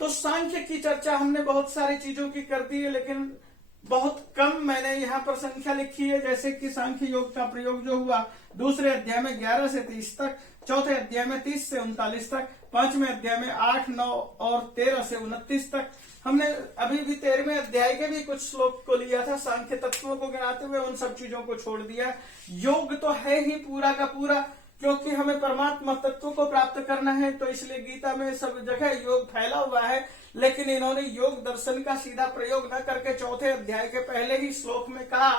तो सांख्य की चर्चा हमने बहुत सारी चीजों की कर दी है, लेकिन बहुत कम मैंने यहाँ पर संख्या लिखी है। जैसे कि सांख्य योग का प्रयोग जो हुआ 2 अध्याय में 11 से 30 तक, 4थे अध्याय में 30 से 39 तक, 5वें अध्याय में 8, 9 और 13 से 29 तक। हमने अभी भी 13वें अध्याय के भी कुछ श्लोक को लिया था, सांख्य तत्वों को गिनाते हुए उन सब चीजों को छोड़ दिया। योग तो है ही पूरा का पूरा, क्योंकि हमें परमात्मा तत्व को प्राप्त करना है, तो इसलिए गीता में सब जगह योग फैला हुआ है। लेकिन इन्होंने योग दर्शन का सीधा प्रयोग न करके 4थे अध्याय के पहले ही श्लोक में कहा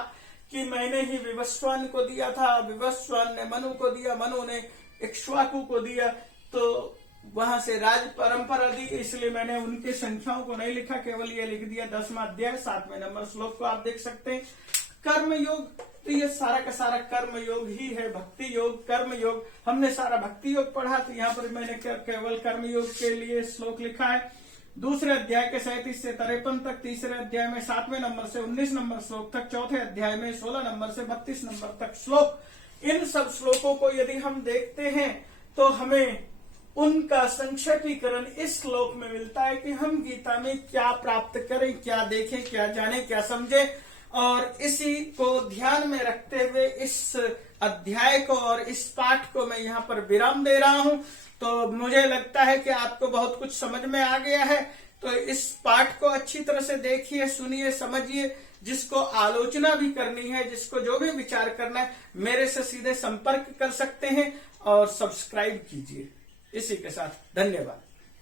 कि मैंने ही विवस्वान को दिया था, विवस्वान ने मनु को दिया, मनु ने इक्ष्वाकु को दिया। तो वहां से राज परंपरा दी, इसलिए मैंने उनकी संख्याओं को नहीं लिखा, केवल ये लिख दिया 10वां अध्याय 7वें नंबर श्लोक को आप देख सकते हैं। कर्म योग, तो ये सारा का सारा कर्म योग ही है, भक्ति योग, कर्म योग। हमने सारा भक्ति योग पढ़ा, तो यहाँ पर मैंने केवल कर्म योग के लिए श्लोक लिखा है। 2 अध्याय के 37 से 53 तक, 3रे अध्याय में 7वें नंबर से 19 नंबर श्लोक तक, 4थे अध्याय में 16 नंबर से 32 नंबर तक श्लोक। इन सब श्लोकों को यदि हम देखते हैं तो हमें उनका संक्षेपीकरण इस श्लोक में मिलता है कि हम गीता में क्या प्राप्त करें, क्या देखें, क्या जानें, क्या समझें। और इसी को ध्यान में रखते हुए इस अध्याय को और इस पाठ को मैं यहाँ पर विराम दे रहा हूँ। तो मुझे लगता है कि आपको बहुत कुछ समझ में आ गया है। तो इस पाठ को अच्छी तरह से देखिए, सुनिए, समझिए। जिसको आलोचना भी करनी है, जिसको जो भी विचार करना है, मेरे से सीधे संपर्क कर सकते हैं और सब्सक्राइब कीजिए। इसी के साथ धन्यवाद।